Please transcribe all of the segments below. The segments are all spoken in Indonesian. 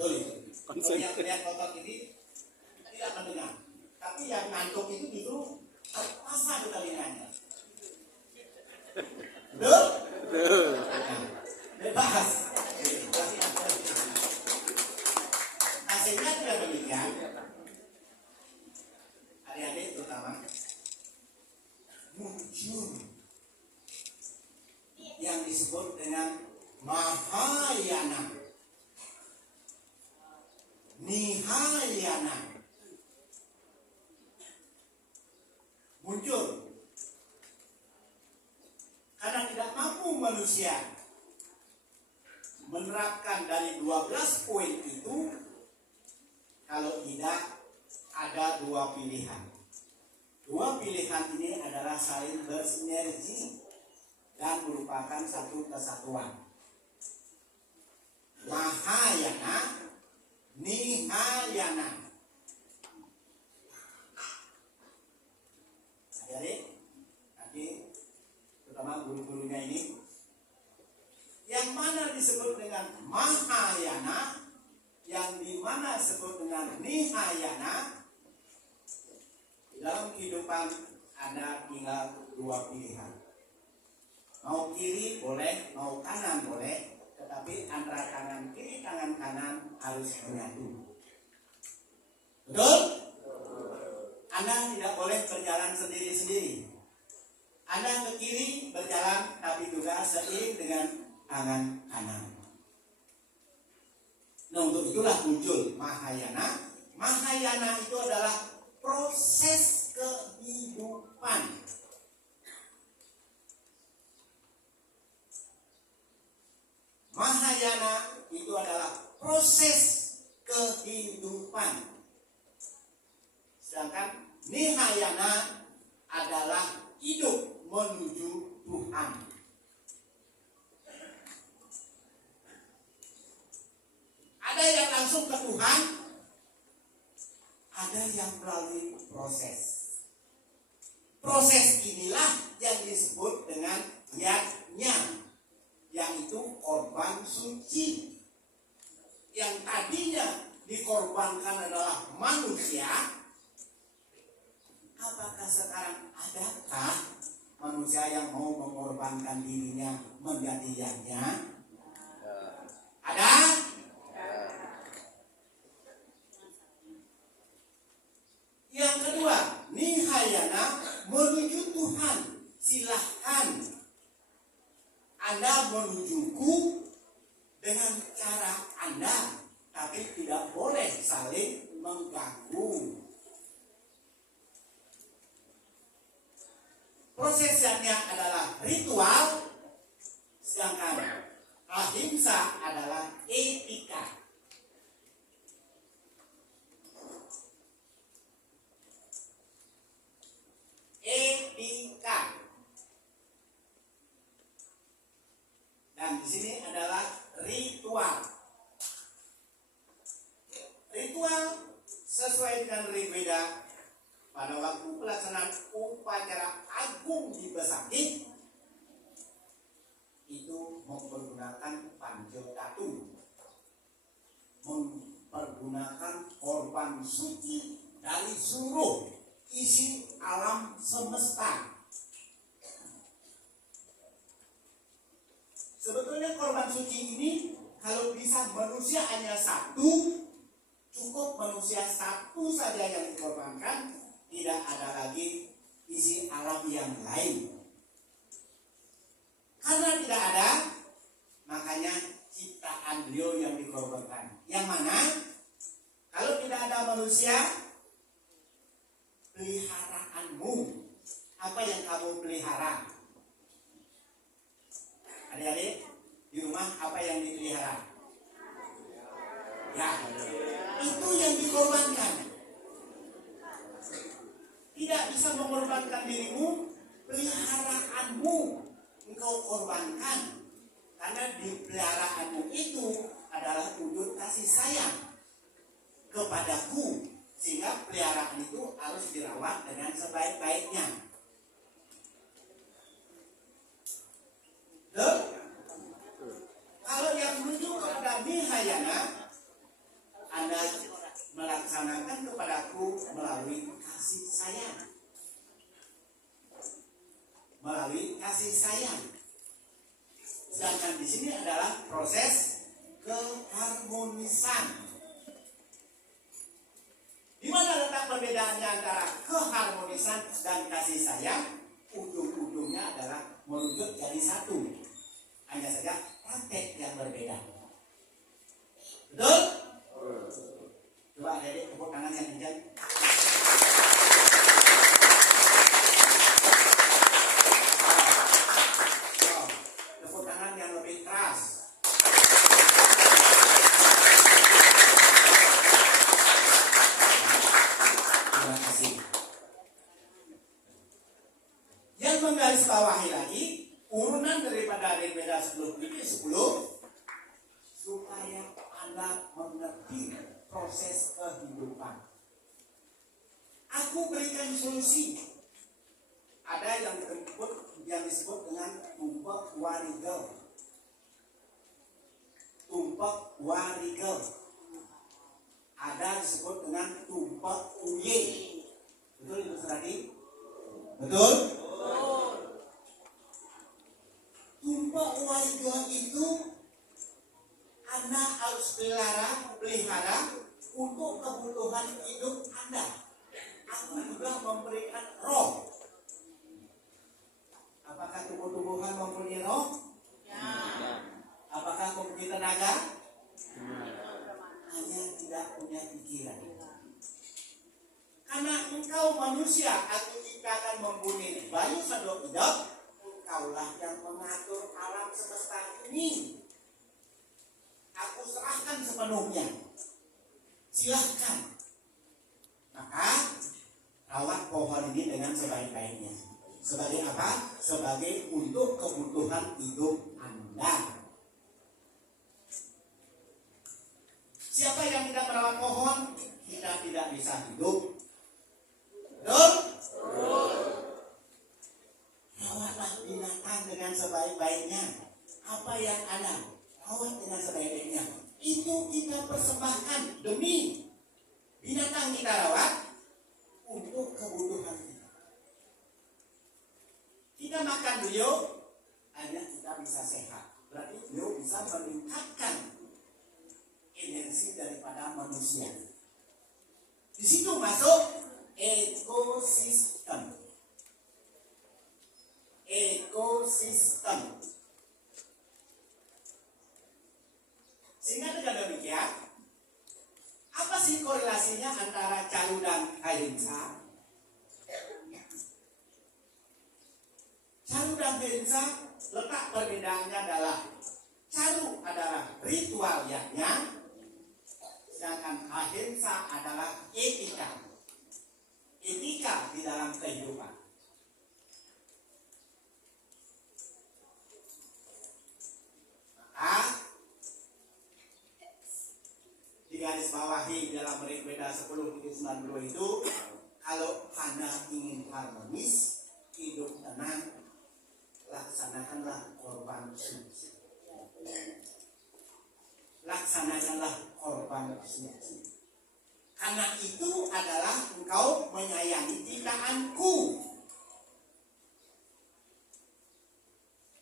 Betul itu. Kalau yang teriak otot ini tidak mendengar, tapi yang ngantuk itu justru terpaksa di telinganya. Betul? Nah, bebas. Hasilnya tidak demikian. Adik-adik terutama muncul yang disebut dengan Mahayana, Nihayana. Muncul karena tidak mampu manusia menerapkan dari 12 poin itu kalau tidak ada dua pilihan. Dua pilihan ini adalah saling bersinergi dan merupakan satu kesatuan. Mahayana, Nihayana. Jadi nanti terutama guru-gurunya ini, yang mana disebut dengan Mahayana, yang dimana disebut dengan Nihayana. Dalam kehidupan ada tinggal dua pilihan. Mau kiri boleh, mau kanan boleh, tetapi antara tangan kiri, tangan kanan harus menyatu. Betul? Anda tidak boleh berjalan sendiri-sendiri. Anda ke kiri berjalan, tapi juga seiring dengan tangan kanan. Nah, untuk itulah muncul Mahayana. Mahayana itu adalah proses kehidupan. Mahayana itu adalah proses kehidupan. Sedangkan Nihayana adalah hidup menuju Tuhan. Ada yang langsung ke Tuhan, ada yang melalui proses. Proses inilah yang disebut dengan yajna, yang itu korban suci. Yang tadinya dikorbankan adalah manusia, apakah sekarang adakah manusia yang mau mengorbankan dirinya menjadi yajna? Ada? Yang kedua, Nihayana menuju Tuhan. Silahkan Anda menujuku dengan cara Anda, tapi tidak boleh saling mengganggu. Prosesnya adalah ritual, sedangkan ahimsa adalah etika. Etika. Dan di sini adalah ritual. Ritual sesuai dengan Rigveda pada waktu pelaksanaan upacara agung di Besakih itu mempergunakan Panjotatu, mempergunakan korban suci dari seluruh isi alam semesta. Sebetulnya korban suci ini kalau bisa manusia hanya satu, cukup manusia satu saja yang dikorbankan, tidak ada lagi isi alam yang lain. Karena tidak ada, makanya ciptaan beliau yang dikorbankan. Yang mana? Kalau tidak ada manusia, peliharaanmu, apa yang kamu pelihara? Adik-adik, di rumah apa yang dipelihara? Ya, itu yang dikorbankan. Tidak bisa mengorbankan dirimu, peliharaanmu engkau korbankan. Karena di peliharaanmu itu adalah wujud kasih sayang kepadaku. Sehingga peliharaan itu harus dirawat dengan sebaik-baiknya. Kalau yang menuju kepada Nihayana, melalui kasih sayang. Melalui kasih sayang. Sedangkan di sini adalah proses keharmonisan. Di mana letak perbedaannya antara keharmonisan dan kasih sayang? Ujung-ujungnya adalah merujuk jadi satu. Hanya saja praktek yang berbeda. Betul? Coba adik tepuk tangan yang kencang. Tepuk tangan yang lebih keras. Terima kasih. Yang menggarisbawahi lagi urunan daripada Ayurveda 10 ini 10 supaya Anda mengerti proses kehidupan. Aku berikan solusi. Ada yang disebut dengan tumpak warigel. Tumpak warigel. Ada disebut dengan tumpak uye. Betul itu tadi? Betul? Tumpak warigel itu Anda harus pelihara untuk kebutuhan hidup Anda. Aku juga memberikan roh. Apakah tumbuh-tumbuhan mempunyai roh? Ya. Apakah mempunyai tenaga? Ya. Hanya tidak punya pikiran. Karena engkau manusia, aku akan mempunyai bayu sadok hidup. Engkaulah yang mengatur alam semesta ini. Aku serahkan sepenuhnya. Silahkan. Maka rawat pohon ini dengan sebaik-baiknya. Sebagai apa? Sebagai untuk kebutuhan hidup Anda. Siapa yang tidak merawat pohon, kita tidak bisa hidup. Betul? Rawatlah binatang dengan sebaik-baiknya. Apa yang ada? Rawat dengan sebaik-baiknya. Itu kita persembahkan demi binatang kita rawat untuk kebutuhan kita. Kita makan beliau, hanya kita bisa sehat. Berarti beliau bisa meningkatkan energi daripada manusia. Di situ masuk ekosistem. Ekosistem. Sehingga dengan demikian, apa sih korelasinya antara Caru dan Ahimsa? Caru dan Ahimsa letak perbedaannya adalah Caru adalah ritual yajna, sedangkan Ahimsa adalah etika. Etika di dalam kehidupan. Maka garis bawahi dalam Ayurveda 10.92 itu, kalau Anda ingin harmonis, hidup tenang, laksanakanlah korban suci. Laksanakanlah korban suci. Karena itu adalah engkau menyayangi ciptaanku.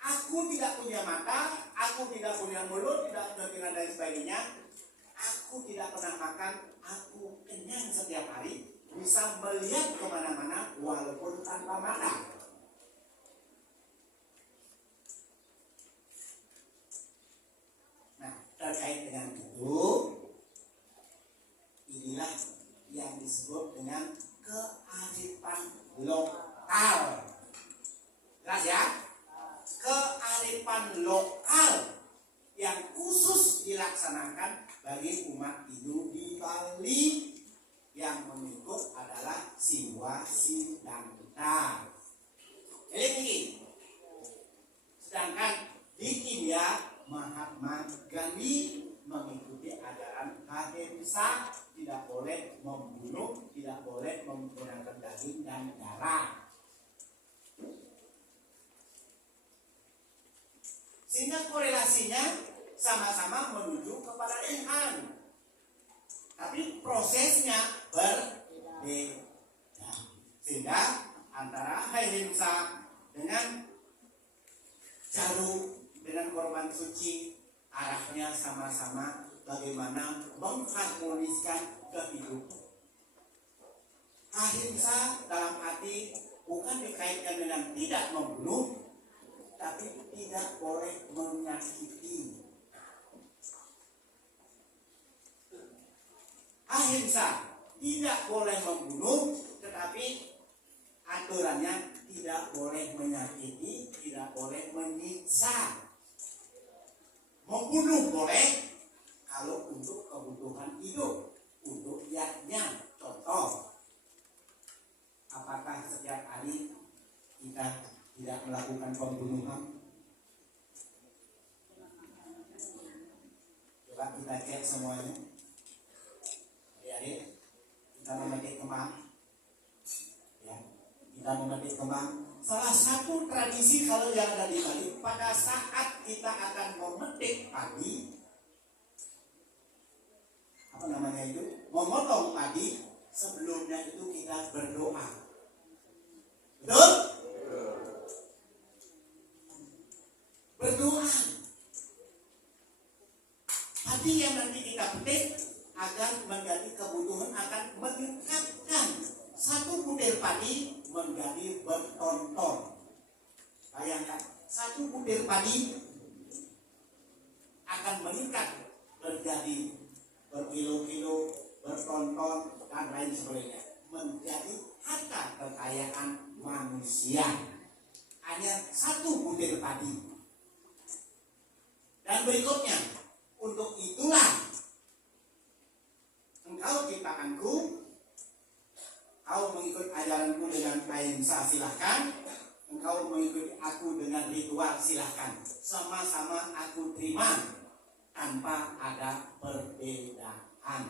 Aku tidak punya mata, aku tidak punya mulut, tidak punya telinga dan sebagainya. Aku tidak pernah makan, aku kenyang setiap hari, bisa melihat kemana-mana walaupun tanpa mata. Nah, terkait dengan itu, inilah yang disebut dengan kearifan lokal. Jelas ya? Kearifan lokal yang khusus dilaksanakan bagi umat Hindu di Bali yang mengikut adalah Siwa Siddhanta. Ini. Sedangkan di India Mahatma Gandhi mengikuti ajaran Ahimsa, tidak boleh membunuh, tidak boleh menggunakan daging dan darah. Sehingga korelasinya sama-sama menuju kepada Tuhan. Tapi prosesnya berbeda. ahimsa dengan jarum, dengan korban suci, arahnya sama-sama bagaimana mengharmoniskan kehidupan. Ahimsa dalam arti bukan dikaitkan dengan tidak membunuh, tapi tidak boleh menyakiti. Ahimsa tidak boleh membunuh, tetapi aturannya tidak boleh menyakiti, tidak boleh menyiksa. Membunuh boleh kalau untuk kebutuhan hidup, untuk yaknya. Contoh, apakah setiap hari kita tidak melakukan pembunuhan? Coba kita cek semuanya. Adik, kita memetik kembang. Ya, kita memetik kembang. Salah satu tradisi kalau yang ada di Bali, pada saat kita akan memetik padi, apa namanya itu, memotong padi, sebelumnya itu kita berdoa. Betul? Berdoa. Padi yang nanti kita petik agar menjadi kebutuhan, akan meningkatkan. Satu butir padi menjadi berton-ton. Bayangkan, satu butir padi akan meningkat menjadi berkilo-kilo, berton-ton, dan lain sebagainya. Menjadi harta kekayaan manusia. Hanya satu butir padi. Dan berikutnya, untuk itulah engkau ciptaanku, kau mengikut ajaranku dengan ahimsa silahkan, engkau mengikuti aku dengan ritual silahkan. Sama-sama aku terima tanpa ada perbedaan.